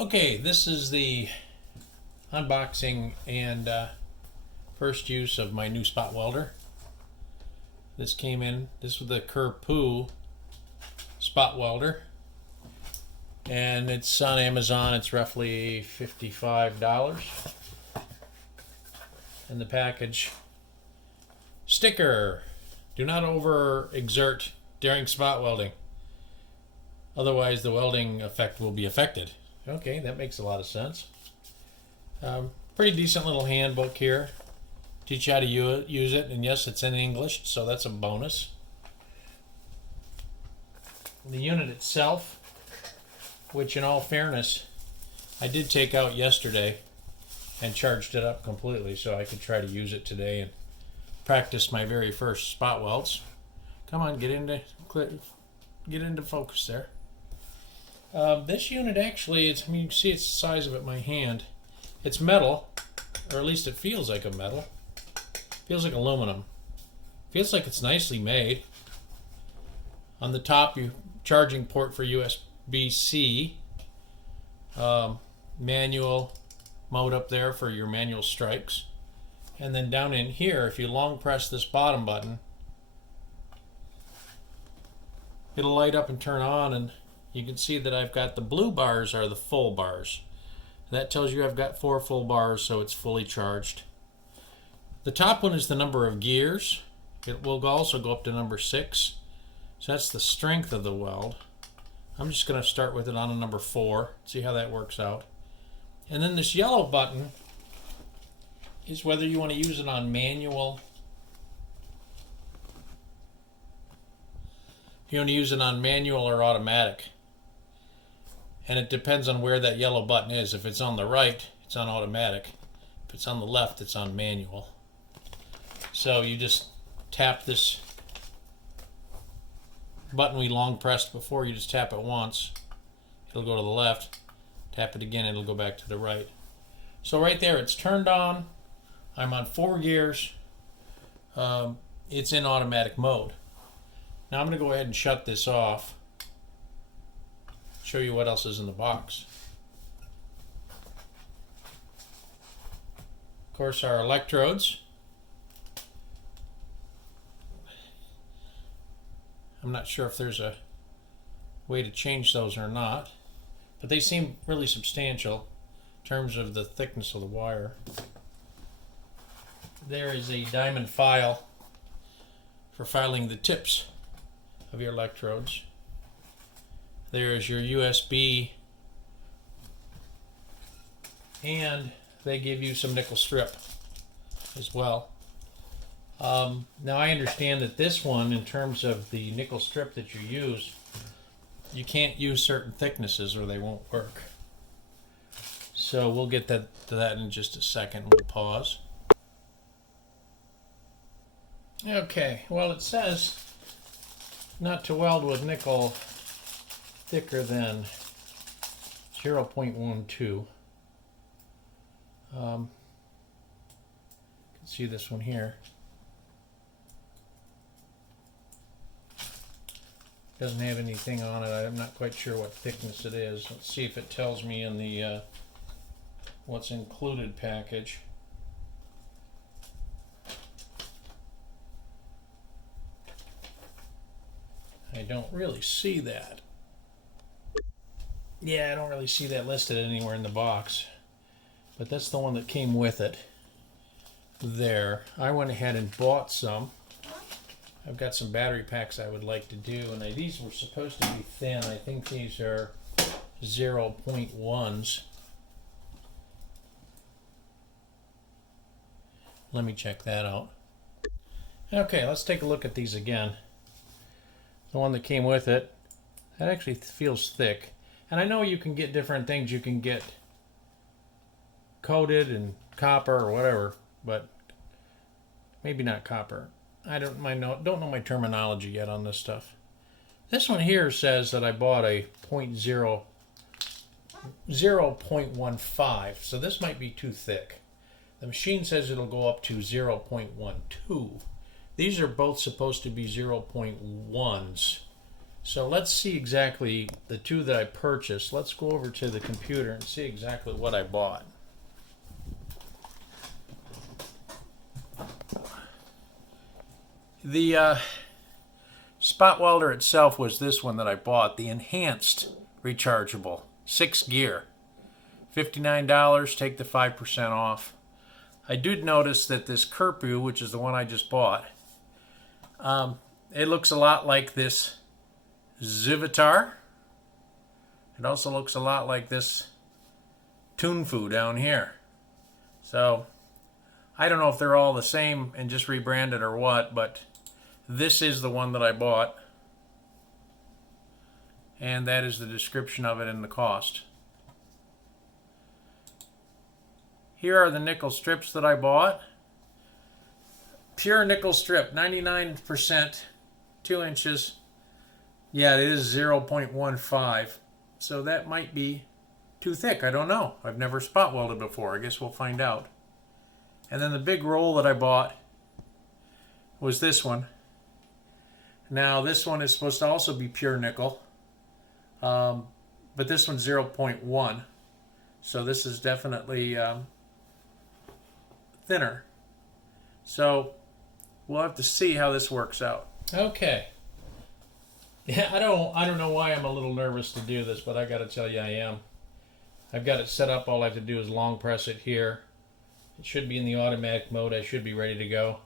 Okay, this is the unboxing and first use of my new spot welder. This came in, this was the Kerpu spot welder, and it's on Amazon. It's roughly $55. And the package sticker: do not overexert during spot welding, otherwise the welding effect will be affected. Okay, that makes a lot of sense. Pretty decent little handbook here. Teach you how to use it, and yes, it's in English, so that's a bonus. The unit itself, which in all fairness, I did take out yesterday and charged it up completely so I could try to use it today and practice my very first spot welds. Come on, get into focus there. This unit actually, you can see it's the size of it in my hand. It's metal, or at least it feels like a metal. Feels like aluminum. Feels like it's nicely made. On the top, you charging port for USB-C. Manual mode up there for your manual strikes. And then down in here, if you long press this bottom button, it'll light up and turn on, and you can see that I've got the blue bars are the full bars. That tells you I've got 4 full bars, so it's fully charged. The top one is the number of gears. It will also go up to number 6. So that's the strength of the weld. I'm just going to start with it on a number 4, see how that works out. And then this yellow button is whether you want to use it on manual. You want to use it on manual or automatic. And it depends on where that yellow button is. If it's on the right, it's on automatic. If it's on the left, it's on manual. So you just tap this button we long pressed before. You just tap it once, it'll go to the left. Tap it again, it'll go back to the right. So right there, it's turned on. I'm on 4 gears. It's in automatic mode. Now I'm going to go ahead and shut this off. Show you what else is in the box. Of course, our electrodes. I'm not sure if there's a way to change those or not, but they seem really substantial in terms of the thickness of the wire. There is a diamond file for filing the tips of your electrodes. There is your USB, and they give you some nickel strip as well. Now I understand that this one, in terms of the nickel strip that you use, you can't use certain thicknesses or they won't work. So we'll get to that in just a second. We'll pause. Okay, well, it says not to weld with nickel thicker than 0.12. You can see this one here. Doesn't have anything on it. I'm not quite sure what thickness it is. Let's see if it tells me in the what's included package. I don't really see that. Yeah, I don't really see that listed anywhere in the box. But that's the one that came with it. There. I went ahead and bought some. I've got some battery packs I would like to do, and these were supposed to be thin. I think these are 0.1s. Let me check that out. Okay, let's take a look at these again. The one that came with it, that actually feels thick. And I know you can get different things. You can get coated and copper or whatever, but maybe not copper. I don't know my terminology yet on this stuff. This one here says that I bought a 0.15, so this might be too thick. The machine says it'll go up to 0.12. These are both supposed to be 0.1s. So let's see exactly the two that I purchased. Let's go over to the computer and see exactly what I bought. The spot welder itself was this one that I bought, the enhanced rechargeable 6 gear. $59, take the 5% off. I did notice that this Kerpu, which is the one I just bought, it looks a lot like this Zivitar. It also looks a lot like this Tunfu down here. So I don't know if they're all the same and just rebranded or what, but this is the one that I bought. And that is the description of it and the cost. Here are the nickel strips that I bought. Pure nickel strip, 99%, 2 inches. Yeah, it is 0.15. So that might be too thick. I don't know. I've never spot welded before. I guess we'll find out. And then the big roll that I bought was this one. Now this one is supposed to also be pure nickel. But this one's 0.1. So this is definitely thinner. So we'll have to see how this works out. Okay. Yeah, I don't know why I'm a little nervous to do this, but I got to tell you I am. I've got it set up. All I have to do is long press it here. It should be in the automatic mode. I should be ready to go.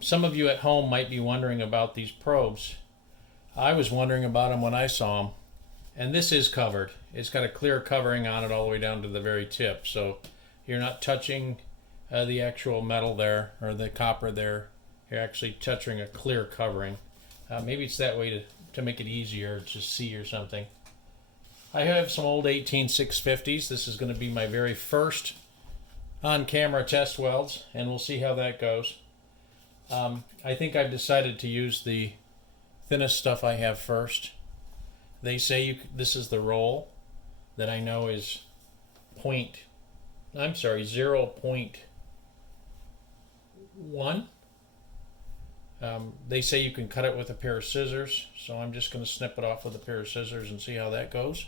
Some of you at home might be wondering about these probes. I was wondering about them when I saw them. And this is covered. It's got a clear covering on it all the way down to the very tip. So you're not touching the actual metal there or the copper there. You're actually touching a clear covering. Maybe it's that way to make it easier to see or something. I have some old 18650s. This is going to be my very first on-camera test welds, and we'll see how that goes. I think I've decided to use the thinnest stuff I have first. They say this is the roll that I know is 0.1. They say you can cut it with a pair of scissors, so I'm just going to snip it off with a pair of scissors and see how that goes.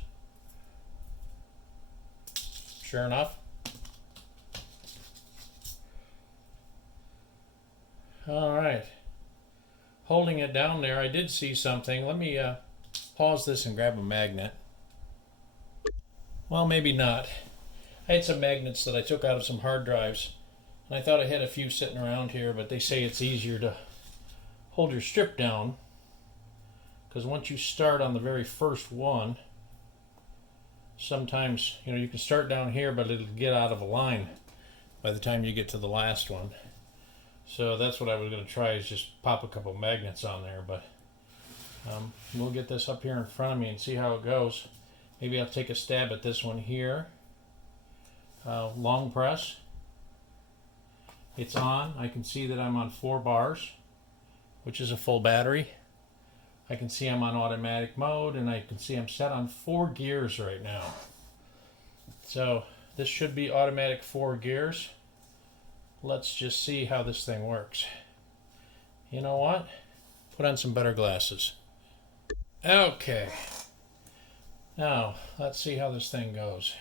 Sure enough. All right. Holding it down there, I did see something. Let me pause this and grab a magnet. Well, maybe not. I had some magnets that I took out of some hard drives, and I thought I had a few sitting around here, but they say it's easier to hold your strip down, because once you start on the very first one, sometimes you can start down here, but it'll get out of a line by the time you get to the last one. So that's what I was going to try, is just pop a couple magnets on there, but we'll get this up here in front of me and see how it goes. Maybe I'll take a stab at this one here. Long press. It's on. I can see that I'm on 4 bars, which is a full battery. I can see I'm on automatic mode, and I can see I'm set on 4 gears right now. So this should be automatic 4 gears. Let's just see how this thing works. You know what? Put on some better glasses. Okay. Now, let's see how this thing goes.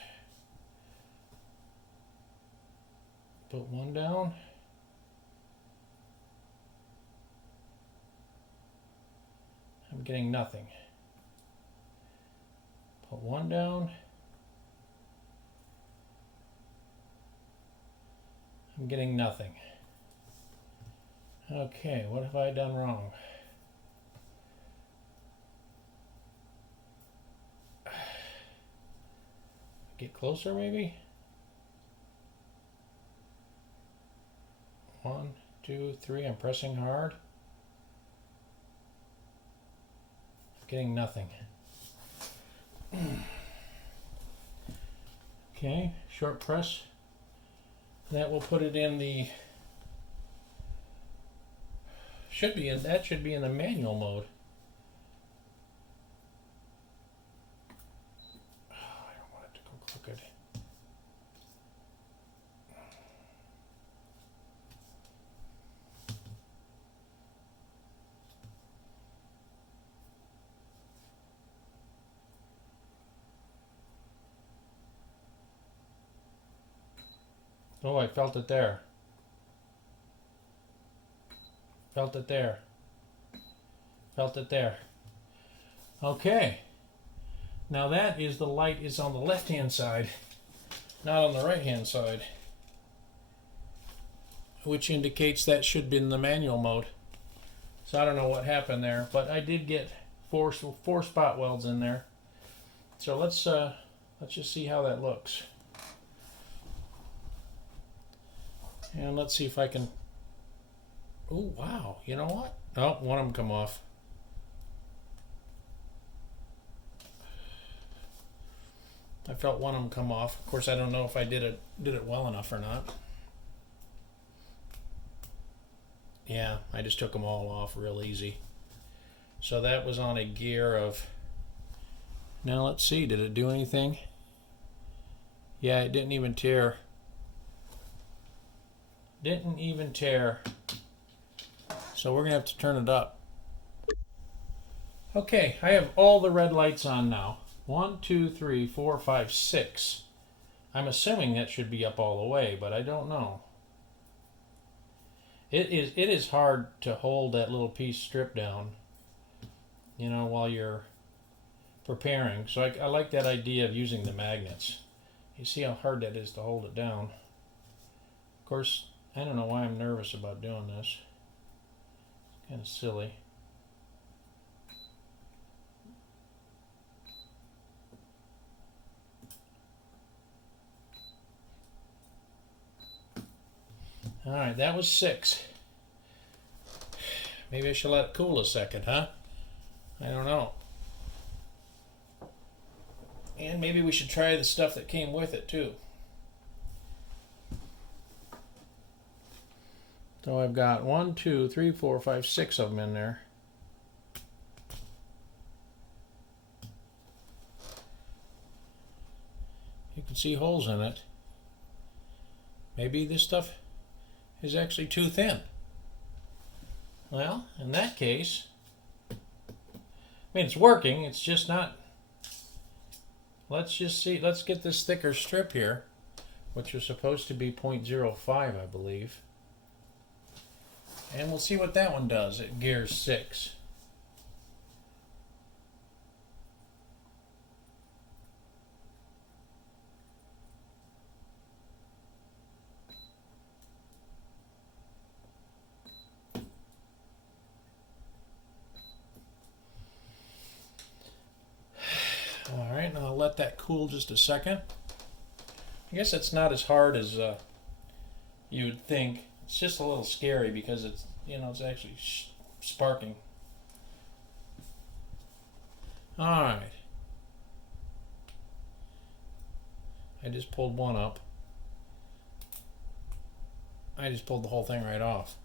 Put one down. I'm getting nothing. Put one down. I'm getting nothing. Okay, what have I done wrong? Get closer maybe? 1, 2, 3, I'm pressing hard. Getting nothing. Okay, short press. That will put it in the should be in the manual mode. Oh, I don't want it to go crooked. Oh, I felt it there. Felt it there. Felt it there. Okay. Now that is the light is on the left-hand side, not on the right-hand side, which indicates that should be in the manual mode. So I don't know what happened there, but I did get four spot welds in there. So let's just see how that looks. And let's see if I can. Oh wow! You know what? Oh, one of them come off. I felt one of them come off. Of course, I don't know if I did it well enough or not. Yeah, I just took them all off real easy. So that was on a gear of. Now let's see. Did it do anything? Yeah, it didn't even tear. Didn't even tear. So we're gonna have to turn it up. Okay, I have all the red lights on now. 1, 2, 3, 4, 5, 6. I'm assuming that should be up all the way, but I don't know. It is hard to hold that little piece strip down, you know, while you're preparing. So I like that idea of using the magnets. You see how hard that is to hold it down. Of course, I don't know why I'm nervous about doing this. It's kind of silly. Alright, that was 6. Maybe I should let it cool a second, huh? I don't know. And maybe we should try the stuff that came with it too. So I've got 1, 2, 3, 4, 5, 6 of them in there. You can see holes in it. Maybe this stuff is actually too thin. Well, in that case, I mean, it's working, it's just not. Let's just see, let's get this thicker strip here, which was supposed to be 0.05, I believe. And we'll see what that one does at gear 6. Alright, and I'll let that cool just a second. I guess it's not as hard as you would think. It's just a little scary because it's, you know, it's actually sparking. Alright. I just pulled one up. I just pulled the whole thing right off.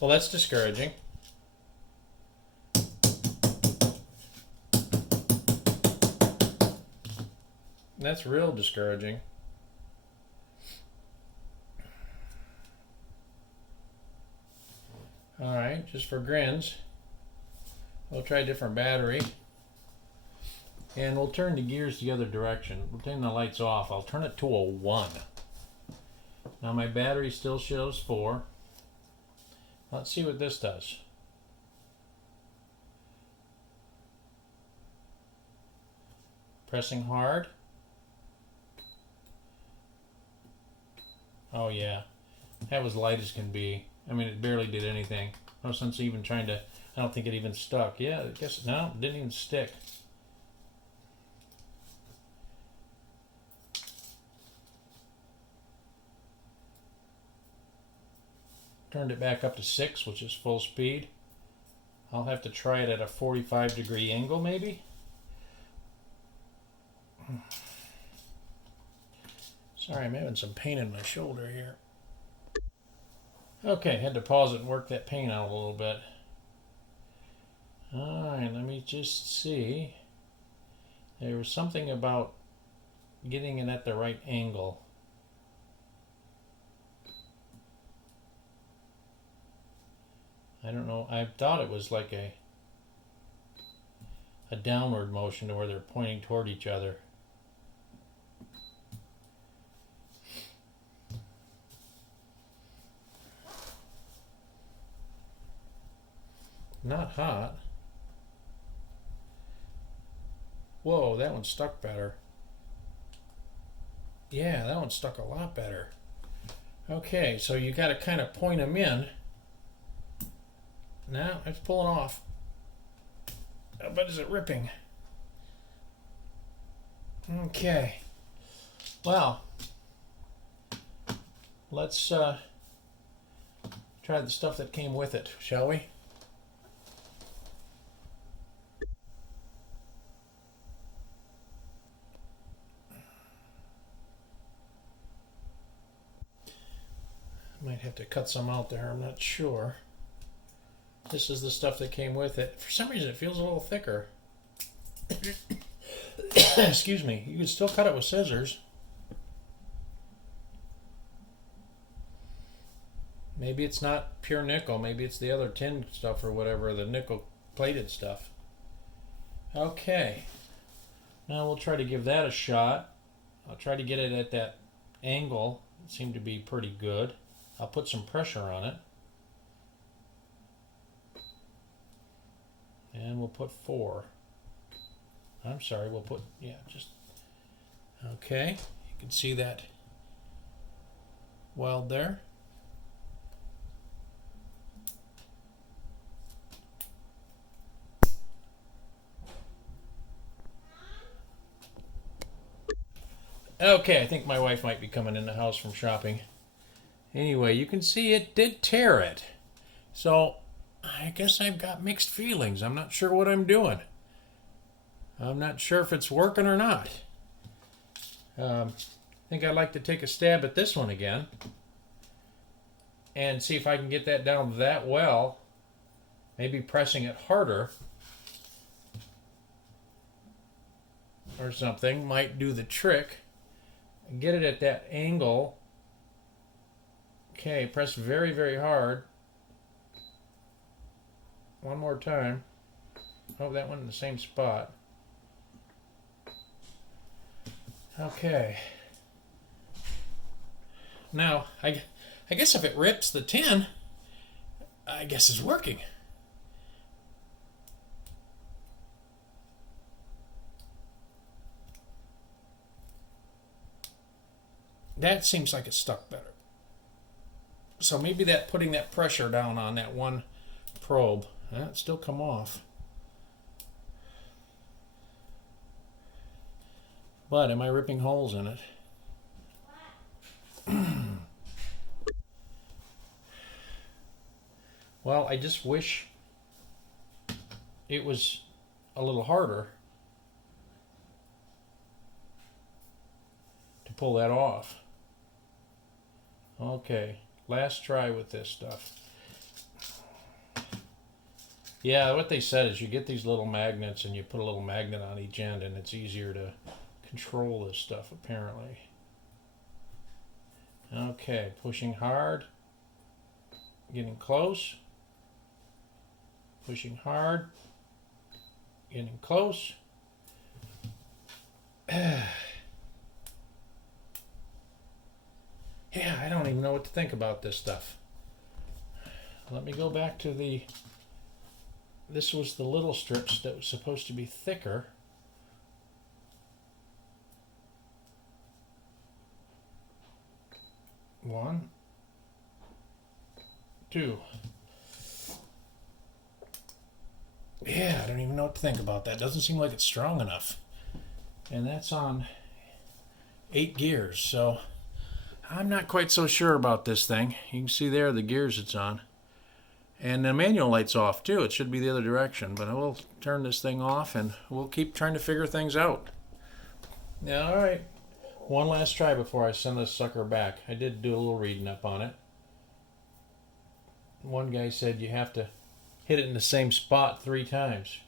Well, that's discouraging. That's real discouraging. Alright, just for grins, we'll try a different battery. And we'll turn the gears the other direction. We'll turn the lights off. I'll turn it to a 1. Now my battery still shows 4. Let's see what this does. Pressing hard. Oh yeah, that was light as can be. I mean, it barely did anything. No sense even trying to, I don't think it even stuck. Yeah, I guess, no, it didn't even stick. Turned it back up to 6, which is full speed. I'll have to try it at a 45-degree angle maybe. Sorry, I'm having some pain in my shoulder here. Okay, had to pause it and work that pain out a little bit. Alright, let me just see. There was something about getting it at the right angle. I don't know, I thought it was like a... a downward motion to where they're pointing toward each other. Not hot. Whoa, that one stuck better. Yeah, that one stuck a lot better. Okay, so you got to kind of point them in. Now it's pulling off. But is it ripping? Okay. Well, let's try the stuff that came with it, shall we? Might have to cut some out there, I'm not sure. This is the stuff that came with it. For some reason it feels a little thicker. Excuse me. You can still cut it with scissors. Maybe it's not pure nickel. Maybe it's the other tin stuff or whatever, the nickel plated stuff. Okay. Now we'll try to give that a shot. I'll try to get it at that angle. It seemed to be pretty good. I'll put some pressure on it. And we'll put 4. I'm sorry, we'll put, yeah, just, okay. You can see that weld there. Okay, I think my wife might be coming in the house from shopping. Anyway, you can see it did tear it. So, I guess I've got mixed feelings. I'm not sure what I'm doing. I'm not sure if it's working or not. I think I'd like to take a stab at this one again and see if I can get that down that well. Maybe pressing it harder or something might do the trick. Get it at that angle. Okay, press very, very hard. One more time. Oh, that went in the same spot. Okay. Now, I guess if it rips the tin, I guess it's working. That seems like it stuck better. So maybe that putting that pressure down on that one probe, it still come off. But am I ripping holes in it? Well, I just wish it was a little harder to pull that off. Okay, last try with this stuff. Yeah, what they said is you get these little magnets and you put a little magnet on each end and it's easier to control this stuff apparently. Okay, pushing hard, getting close, pushing hard, getting close. Yeah, I don't even know what to think about this stuff. Let me go back to the, this was the little strips that was supposed to be thicker. One, two. Yeah, I don't even know what to think about that. Doesn't seem like it's strong enough. And that's on 8 gears, so I'm not quite so sure about this thing. You can see there the gears it's on. And the manual light's off too. It should be the other direction, but I will turn this thing off and we'll keep trying to figure things out. Yeah, all right. One last try before I send this sucker back. I did do a little reading up on it. One guy said you have to hit it in the same spot 3 times.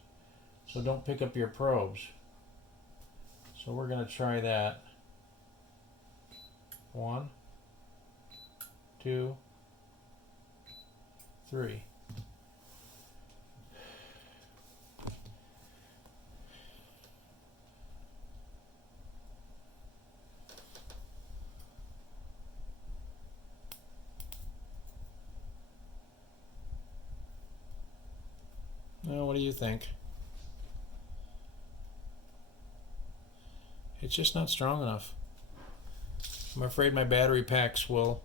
So don't pick up your probes. So we're going to try that. 1, 2, 3. What do you think? It's just not strong enough. I'm afraid my battery packs will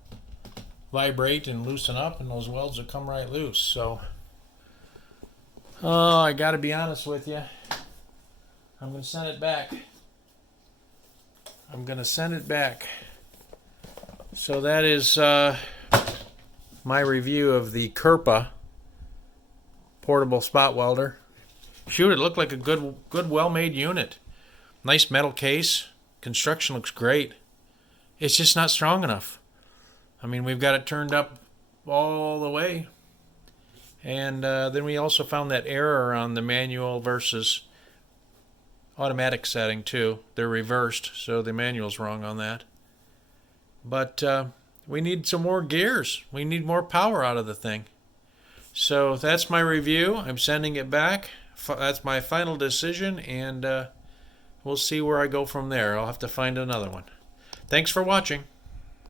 vibrate and loosen up, and those welds will come right loose. So, I got to be honest with you. I'm going to send it back. So that is my review of the Kerpu portable spot welder. Shoot, it looked like a good, well-made unit. Nice metal case. Construction looks great. It's just not strong enough. I mean, we've got it turned up all the way. And then we also found that error on the manual versus automatic setting too. They're reversed, so the manual's wrong on that. But we need some more gears. We need more power out of the thing. So that's my review. I'm sending it back. That's my final decision, and we'll see where I go from there. I'll have to find another one. Thanks for watching.